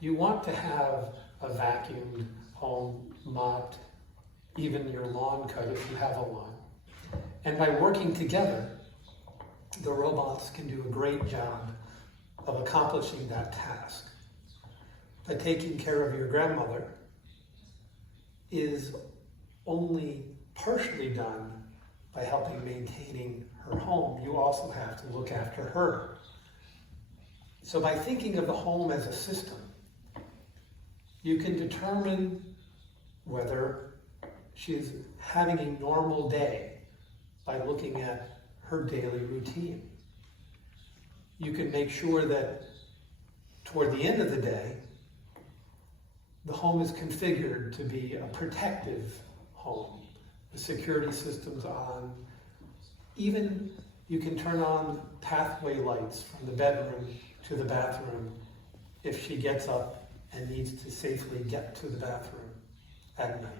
You want to have a vacuumed home, mopped, even your lawn cut if you have a lawn. And by working together, the robots can do a great job of accomplishing that task. But taking care of your grandmother is only partially done by helping maintaining her home. You also have to look after her. So by thinking of the home as a system, you can determine whether she's having a normal day by looking at her daily routine. You can make sure that toward the end of the day, the home is configured to be a protective home. The security system's on. Even you can turn on pathway lights from the bedroom to the bathroom if she gets up and needs to safely get to the bathroom at night.